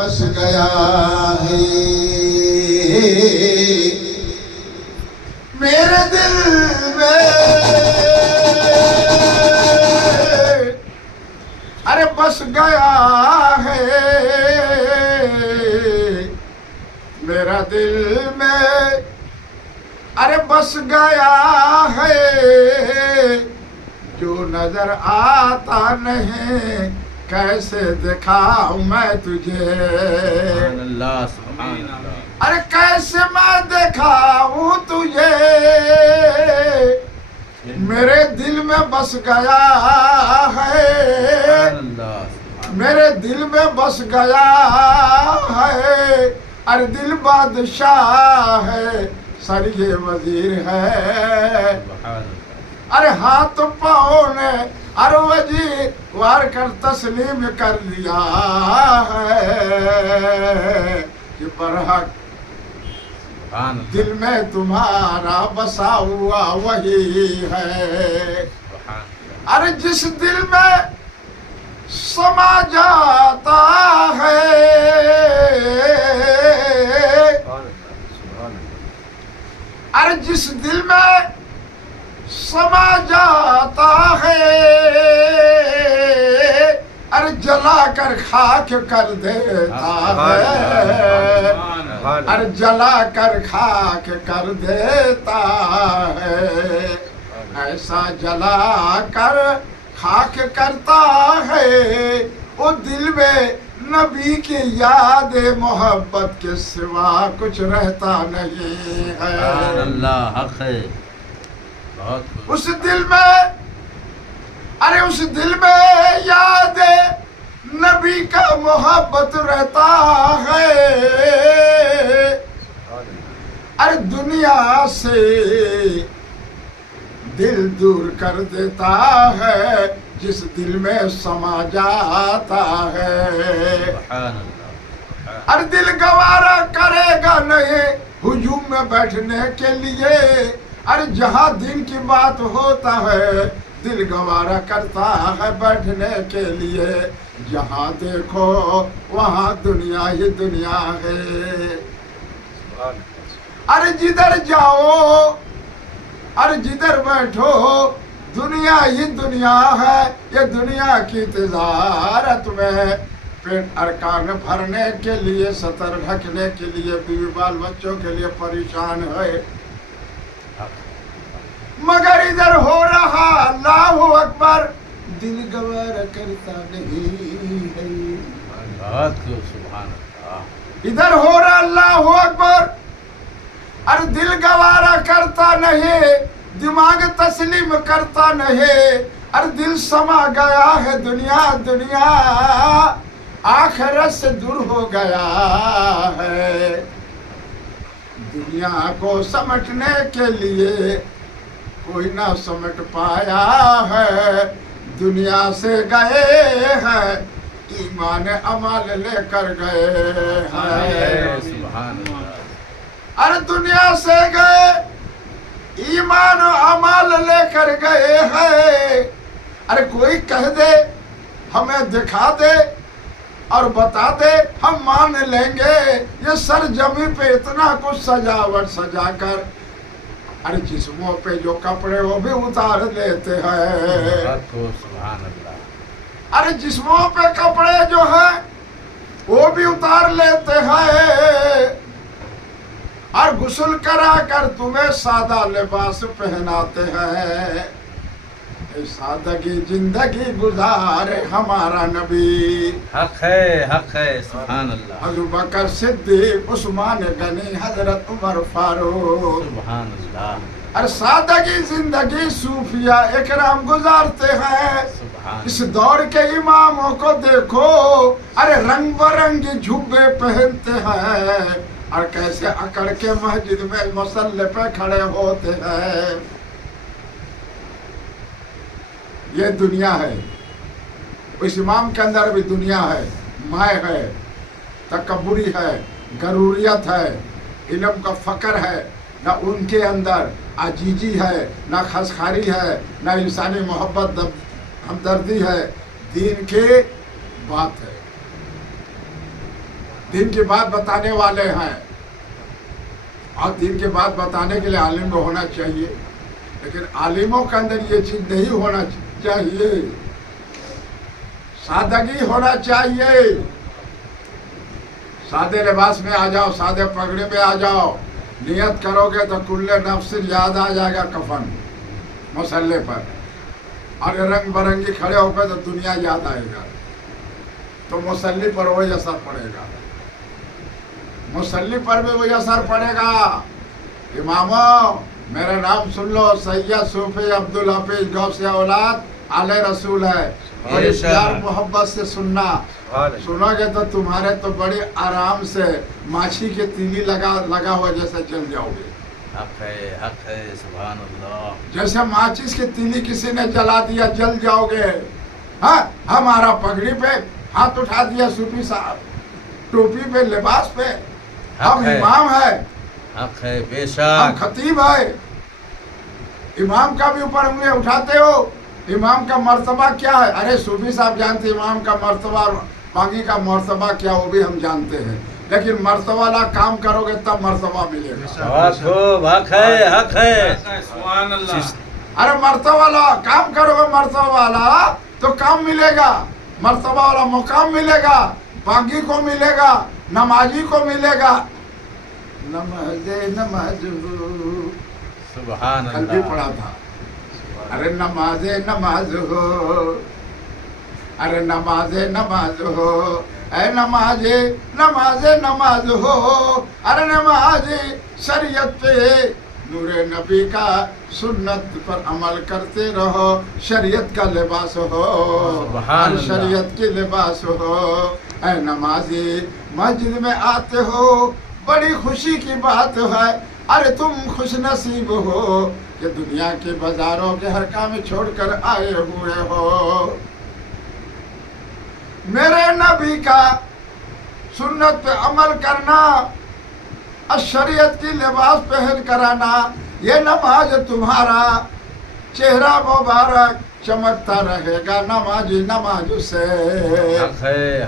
بس گیا ہے میرے دل میں، ارے بس گیا ہے میرا دل میں، ارے بس گیا ہے جو نظر آتا نہیں کیسے دکھاؤں میں تجھے، سبحان اللہ سبحان اللہ، ارے کیسے میں دکھاؤں تجھے، میرے دل میں بس گیا ہے، سبحان اللہ سبحان میرے دل میں بس گیا ہے، ارے دل بادشاہ ہے سر یہ وزیر ہے، اللہ، ارے ہاتھ پاؤں نے ارے وزیر وار کر تسلیم کر لیا ہے کہ برحق سبحان اللہ، دل میں تمہارا بسا ہوا وہی ہے، سبحان اللہ، ارے جس دل میں سما جاتا ہے، سبحان اللہ، ارے جس دل میں سما جاتا ہے، ارے جلا کر خاک کر دیتا ہے، ارے جلا کر خاک کر دیتا ہے، ایسا جلا کر خاک کرتا ہے وہ دل میں نبی کی یاد محبت کے سوا کچھ رہتا نہیں سبحان ہے، اللہ، حق ہے، بہت خوب، اس دل میں، ارے اس دل میں یاد نبی کا محبت رہتا ہے، ارے دنیا سے دل دور کر دیتا ہے جس دل میں سما جاتا ہے، سبحان اللہ، ارے دل گوارا کرے گا نہیں ہجوم میں بیٹھنے کے لیے، ارے جہاں دین کی بات ہوتا ہے دل گوارا کرتا ہے بیٹھنے کے لیے، جہاں دیکھو وہاں دنیا ہی دنیا ہے، ارے جدھر جاؤ ارے جدھر بیٹھو دنیا ہی دنیا ہے، یہ دنیا کی تجارت میں پیٹ ارکان بھرنے کے لیے، سطر ڈھکنے کے لیے، بیوی بال بچوں کے لیے پریشان ہے، مگر ادھر ہو رہا اللہ اکبر دل گوارا کرتا نہیں ہے، بہت خوب، سبحان اللہ، ادھر ہو رہا اللہ اکبر ارے دل گوارا کرتا نہیں، دماغ تسلیم کرتا نہیں، ارے دل سما گیا ہے دنیا دنیا آخرت سے دور ہو گیا ہے، دنیا کو سمجھنے کے لیے کوئی نہ سمجھ پایا ہے، دنیا سے گئے ہیں ایمان عمل لے کر گئے ہیں، سبحان اللہ، ارے دنیا سے گئے ایمان و عمل لے کر گئے ہیں، ارے کوئی کہہ دے ہمیں دکھا دے اور بتا دے ہم مان لیں گے، یہ سرجمی پہ اتنا کچھ سجاوٹ سجا کر ارے جسموں پہ جو کپڑے وہ بھی اتار لیتے ہیں، بہت خوب، سبحان اللہ، ارے جسموں پہ کپڑے جو ہیں وہ بھی اتار لیتے ہیں، اور غسل کرا کر تمہیں سادہ لباس پہناتے ہیں، سادگی زندگی گزارے ہمارا نبی، حق ہے، سبحان اللہ، ابوبکر صدیق عثمان غنی حضرت عمر فاروق، سبحان اللہ، اور سادگی زندگی صوفیہ اکرام گزارتے ہیں، سبحان اس دور کے اماموں کو دیکھو ارے رنگ برنگی جھبے پہنتے ہیں اور کیسے اکڑ کے مسجد میں مصلی پہ کھڑے ہوتے ہیں، یہ دنیا ہے، اس امام کے اندر بھی دنیا ہے، مائع ہے، تکبری ہے، غروریت ہے، علم کا فقر ہے، نہ ان کے اندر عاجزی ہے، نہ خسخاری ہے، نہ انسانی محبت ہمدردی ہے، دین کی بات ہے، دین کی بات بتانے والے ہیں، اور دین کی بات بتانے کے لیے عالم کو ہونا چاہیے، لیکن عالموں کے اندر یہ چیز نہیں ہونا چاہیے، سادگی ہونا چاہیے۔ سادے لباس میں آ جاؤ، سادے پگڑی میں آ جاؤ، نیت کرو گے تو کل نفس یاد آ جائے گا کفن مسلح پر، اور رنگ برنگی کھڑے ہو پہ تو دنیا یاد آئے گا، تو مسلح پر وہی اثر پڑے گا، مسلح پر بھی وہی اثر پڑے گا۔ اماموں میرا نام سن لو، سید صوفی عبدالحفیظ غوث اولاد علیہ رسول ہے، بڑی پیار محبت سے سننا، سنو گے تو تمہارے تو بڑی آرام سے ماچھی کے تیلی لگا ہوا جیسے جل جاؤ گے۔ حق ہے، سبحان اللہ۔ جیسے ماچس کی تیلی کسی نے جلا دیا جل جاؤ گے۔ ہاں، ہمارا پگڑی پہ ہاتھ اٹھا دیا صوفی صاحب، ٹوپی پہ، لباس پہ، ہم امام ہے، حق ہے، بے ہم شک۔ خطیب ہے، امام کا بھی اوپر انگلی اٹھاتے ہو۔ امام کا مرتبہ کیا ہے؟ ارے صوفی صاحب جانتے امام کا مرتبہ اور باقی کا مرتبہ کیا، وہ بھی ہم جانتے ہیں، لیکن مرتبہ والا کام کرو گے تب مرتبہ ملے گا۔ حق ہے، سبحان اللہ۔ ارے مرتبہ والا کام کرو گے، مرتبہ والا تو کام ملے گا، مرتبہ والا مقام ملے گا، باقی کو ملے گا، نمازی کو ملے گا۔ نماز سبحان کل بھی اللہ۔ پڑھا تھا، ارے نماز ہو، ارے نماز ہو، اے نماز ہو، ارے نماز شریعت پہ نور نبی کا سنت پر عمل کرتے رہو، شریعت کا لباس ہو، سبحان اللہ۔ شریعت کی لباس ہو، اے نمازی مسجد میں آتے ہو، بڑی خوشی کی بات ہے، ارے تم خوش نصیب ہو کہ دنیا کے بازاروں کے ہر کام چھوڑ کر آئے ہوئے ہو۔ میرے نبی کا سنت پہ عمل کرنا، شریعت کی لباس پہن کر آنا، یہ نماز تمہارا چہرہ مبارک چمکتا رہے گا نمازی نماز سے۔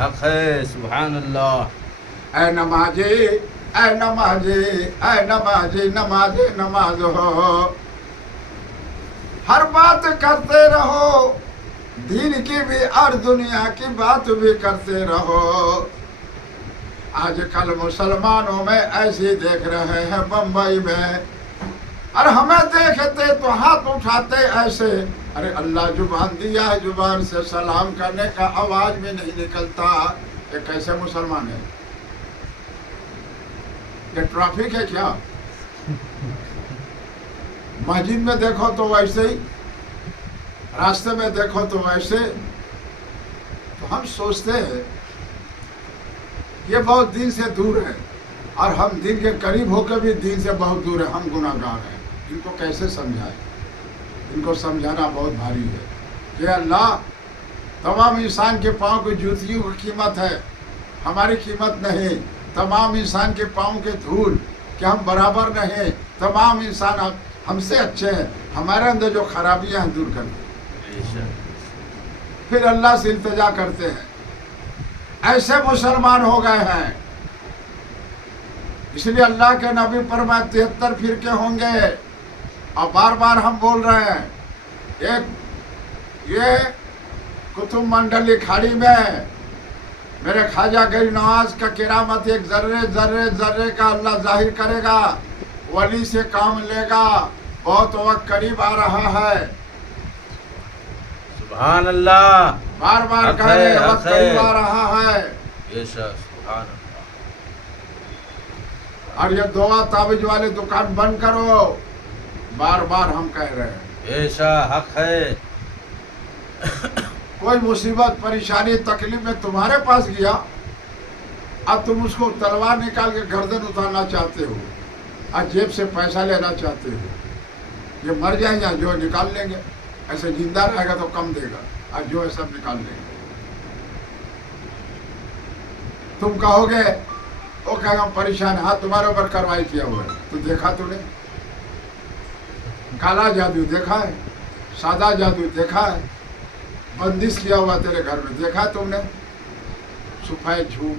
حق ہے، سبحان اللہ۔ اے نمازی، اے نمازی، اے نمازی، نماز ہو، ہر بات کرتے رہو، دین کی بھی اور دنیا کی بات بھی کرتے رہو۔ آج کل مسلمانوں میں ایسے دیکھ رہے ہیں بمبئی میں، اور ہمیں دیکھتے تو ہاتھ اٹھاتے ایسے، ارے اللہ زبان دیا ہے، زبان سے سلام کرنے کا آواز بھی نہیں نکلتا، یہ کیسے مسلمان ہے؟ یہ ٹریفک ہے کیا؟ مسجد میں دیکھو تو ویسے ہی، راستے میں دیکھو تو ویسے، تو ہم سوچتے ہیں یہ بہت دین سے دور ہے، اور ہم دین کے قریب ہو کے بھی دین سے بہت دور ہے، ہم گناہ گار ہیں، ان کو کیسے سمجھائیں؟ ان کو سمجھانا بہت بھاری ہے کہ اللہ تمام انسان کے پاؤں کی جوتیوں کی قیمت ہے، ہماری قیمت نہیں، تمام انسان کے پاؤں کے دھول کہ ہم برابر نہیں، تمام انسان ہم سے اچھے ہیں، ہمارے اندر جو خرابیاں ہیں دور کر دیں۔ پھر اللہ سے التجا کرتے ہیں، ایسے مسلمان ہو گئے ہیں۔ اس لیے اللہ کے نبی فرمائے 73 فرقے ہوں گے، اور بار بار ہم بول رہے ہیں، ایک یہ کتب منڈلی کھاڑی میں میرے خواجہ غریب نواز کا کرامت ایک ذرے ذرے ذرے کا اللہ ظاہر کرے گا، ولی سے کام لے گا، بہت وقت قریب آ رہا ہے۔ سبحان اللہ۔ بار بار کہہ رہے ہیں وقت قریب آ رہا ہے، بے شک، سبحان اللہ۔ اور یہ دعا تعویذ والے دکان بند کرو، بار بار ہم کہہ رہے ہیں۔ بے شک، حق ہے۔ کوئی مصیبت پریشانی تکلیف میں تمہارے پاس گیا، اب تم اس کو تلوار نکال کے گردن اتارنا چاہتے ہو، اور جیب سے پیسہ لینا چاہتے ہو، یہ مر جائیں گے جو نکال لیں گے، ایسے زندہ رہے گا تو کم دے گا، اور جو ہے سب نکال لیں گے۔ تم کہو گے وہ کہے گا ہم پریشان، ہاں تمہارے اوپر کارروائی کیا ہوا ہے، تو دیکھا تو نے؟ کالا جادو دیکھا ہے، سادہ جادو دیکھا ہے، بندش کیا ہوا تیرے گھر میں دیکھا تم نے؟ سفید جھوٹ،